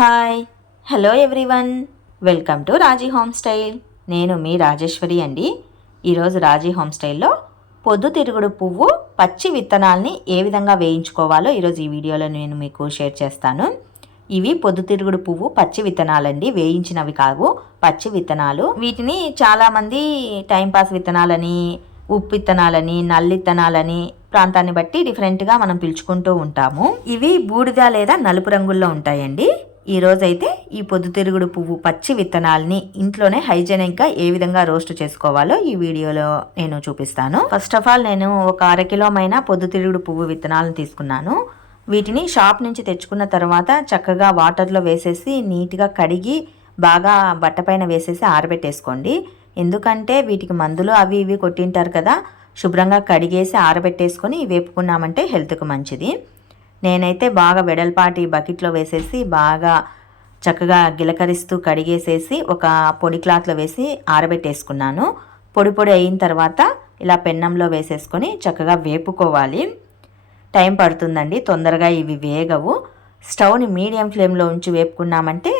Hi. Hello everyone. Welcome to Raji home style. నేను మీ రాజేశ్వరి అండి. ఈరోజు రాజీ హోమ్ స్టైల్లో పొద్దుతిరుగుడు పువ్వు పచ్చి విత్తనాల్ని ఏ విధంగా వేయించుకోవాలో ఈరోజు ఈ వీడియోలో నేను మీకు షేర్ చేస్తాను. ఇవి పొద్దుతిరుగుడు పువ్వు పచ్చి విత్తనాలండి. వేయించినవి కావు. పచ్చి విత్తనాలు. వీటిని చాలామంది టైంపాస్ విత్తనాలని ఉప్పు విత్తనాలని నల్లిత్తనాలని ప్రాంతాన్ని బట్టి డిఫరెంట్గా మనం పిలుచుకుంటూ ఉంటాము. ఇవి బూడిద లేదా నలుపు రంగుల్లో ఉంటాయండి. ఈరోజైతే ఈ పొద్దుతిరుగుడు పువ్వు పచ్చి విత్తనాలని ఇంట్లోనే హైజెనిక్గా ఏ విధంగా రోస్ట్ చేసుకోవాలో ఈ వీడియోలో నేను చూపిస్తాను. ఫస్ట్ ఆఫ్ ఆల్ నేను ఒక అరకిలోమైన పొద్దుతిరుగుడు పువ్వు విత్తనాలను తీసుకున్నాను. వీటిని షాప్ నుంచి తెచ్చుకున్న తర్వాత చక్కగా వాటర్లో వేసేసి నీట్గా కడిగి బాగా బట్టపైన వేసేసి ఆరబెట్టేసుకోండి. ఎందుకంటే వీటికి మందులు అవి ఇవి కొట్టింటారు కదా శుభ్రంగా కడిగేసి ఆరబెట్టేసుకొని వేపుకున్నామంటే హెల్త్కి మంచిది. నేనైతే బాగా వెడల్పాటి బకెట్లో వేసేసి బాగా చక్కగా గిలకరిస్తూ కడిగేసేసి ఒక పొడి క్లాత్లో వేసి ఆరబెట్టేసుకున్నాను. పొడి పొడి అయిన తర్వాత ఇలా పెన్నంలో వేసేసుకొని చక్కగా వేపుకోవాలి. టైం పడుతుందండి తొందరగా ఇవి వేగవు. స్టవ్ని మీడియం ఫ్లేమ్లో ఉంచి వేపుకున్నామంటే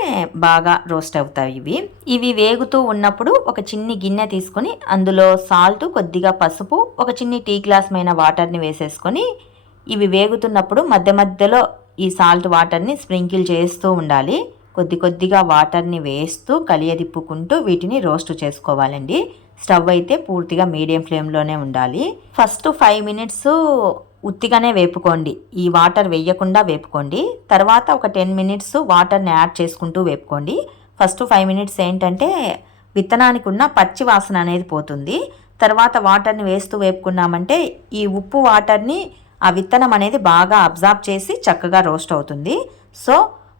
బాగా రోస్ట్ అవుతాయి ఇవి. ఇవి వేగుతూ ఉన్నప్పుడు ఒక చిన్ని గిన్నె తీసుకొని అందులో సాల్ట్ కొద్దిగా పసుపు ఒక చిన్ని టీ గ్లాస్ మైన వాటర్ని వేసేసుకొని ఇవి వేగుతున్నప్పుడు మధ్య మధ్యలో ఈ సాల్ట్ వాటర్ని స్ప్రింకిల్ చేస్తూ ఉండాలి. కొద్ది కొద్దిగా వాటర్ని వేస్తూ కలియదిప్పుకుంటూ వీటిని రోస్ట్ చేసుకోవాలండి. స్టవ్ అయితే పూర్తిగా మీడియం ఫ్లేమ్లోనే ఉండాలి. ఫస్ట్ ఫైవ్ మినిట్స్ ఉత్తిగానే వేపుకోండి. ఈ వాటర్ వేయకుండా వేపుకోండి. తర్వాత ఒక టెన్ మినిట్స్ వాటర్ని యాడ్ చేసుకుంటూ వేపుకోండి. ఫస్ట్ ఫైవ్ మినిట్స్ ఏంటంటే విత్తనానికి ఉన్న పచ్చి వాసన అనేది పోతుంది. తర్వాత వాటర్ని వేస్తూ వేపుకున్నామంటే ఈ ఉప్పు వాటర్ని ఆ విత్తనం అనేది బాగా అబ్జార్బ్ చేసి చక్కగా రోస్ట్ అవుతుంది. సో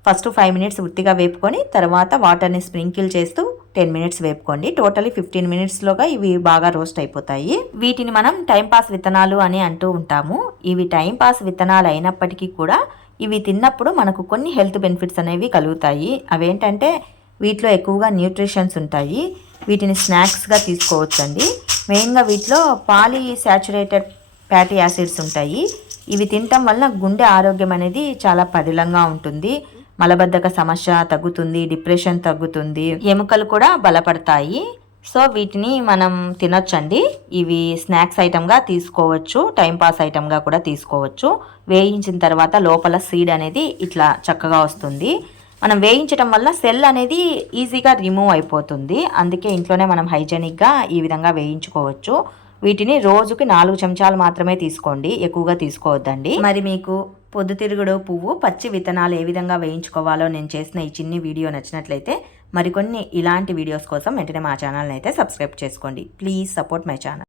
ఫస్ట్ ఫైవ్ మినిట్స్ వృత్తిగా వేపుకొని తర్వాత వాటర్ని స్ప్రింకిల్ చేస్తూ టెన్ మినిట్స్ వేపుకోండి. టోటలీ ఫిఫ్టీన్ మినిట్స్లోగా ఇవి బాగా రోస్ట్ అయిపోతాయి. వీటిని మనం టైంపాస్ విత్తనాలు అని అంటూ ఉంటాము. ఇవి టైంపాస్ విత్తనాలు అయినప్పటికీ కూడా ఇవి తిన్నప్పుడు మనకు కొన్ని హెల్త్ బెనిఫిట్స్ అనేవి కలుగుతాయి. అవేంటంటే వీటిలో ఎక్కువగా న్యూట్రిషన్స్ ఉంటాయి. వీటిని స్నాక్స్గా తీసుకోవచ్చండి. మెయిన్గా వీటిలో పాలీ శాచురేటెడ్ ఫ్యాటీ యాసిడ్స్ ఉంటాయి. ఇవి తినటం వల్ల గుండె ఆరోగ్యం అనేది చాలా పదిలంగా ఉంటుంది. మలబద్ధక సమస్య తగ్గుతుంది డిప్రెషన్ తగ్గుతుంది ఎముకలు కూడా బలపడతాయి. సో వీటిని మనం తినొచ్చండి. ఇవి స్నాక్స్ ఐటమ్గా తీసుకోవచ్చు టైంపాస్ ఐటమ్గా కూడా తీసుకోవచ్చు. వేయించిన తర్వాత లోపల సీడ్ అనేది ఇట్లా చక్కగా వస్తుంది. మనం వేయించడం వల్ల సెల్ అనేది ఈజీగా రిమూవ్ అయిపోతుంది. అందుకే ఇంట్లోనే మనం హైజెనిక్గా ఈ విధంగా వేయించుకోవచ్చు. వీటిని రోజుకి నాలుగు చెంచాలు మాత్రమే తీసుకోండి. ఎక్కువగా తీసుకోవద్దండి. మరి మీకు పొద్దుతిరుగుడు పువ్వు పచ్చి విత్తనాలు ఏ విధంగా వేయించుకోవాలో నేను చేసిన ఈ చిన్ని వీడియో నచ్చినట్లయితే మరికొన్ని ఇలాంటి వీడియోస్ కోసం వెంటనే మా ఛానల్ని అయితే సబ్స్క్రైబ్ చేసుకోండి. Please support my channel.